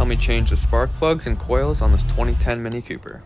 Help me change the spark plugs and coils on this 2010 Mini Cooper.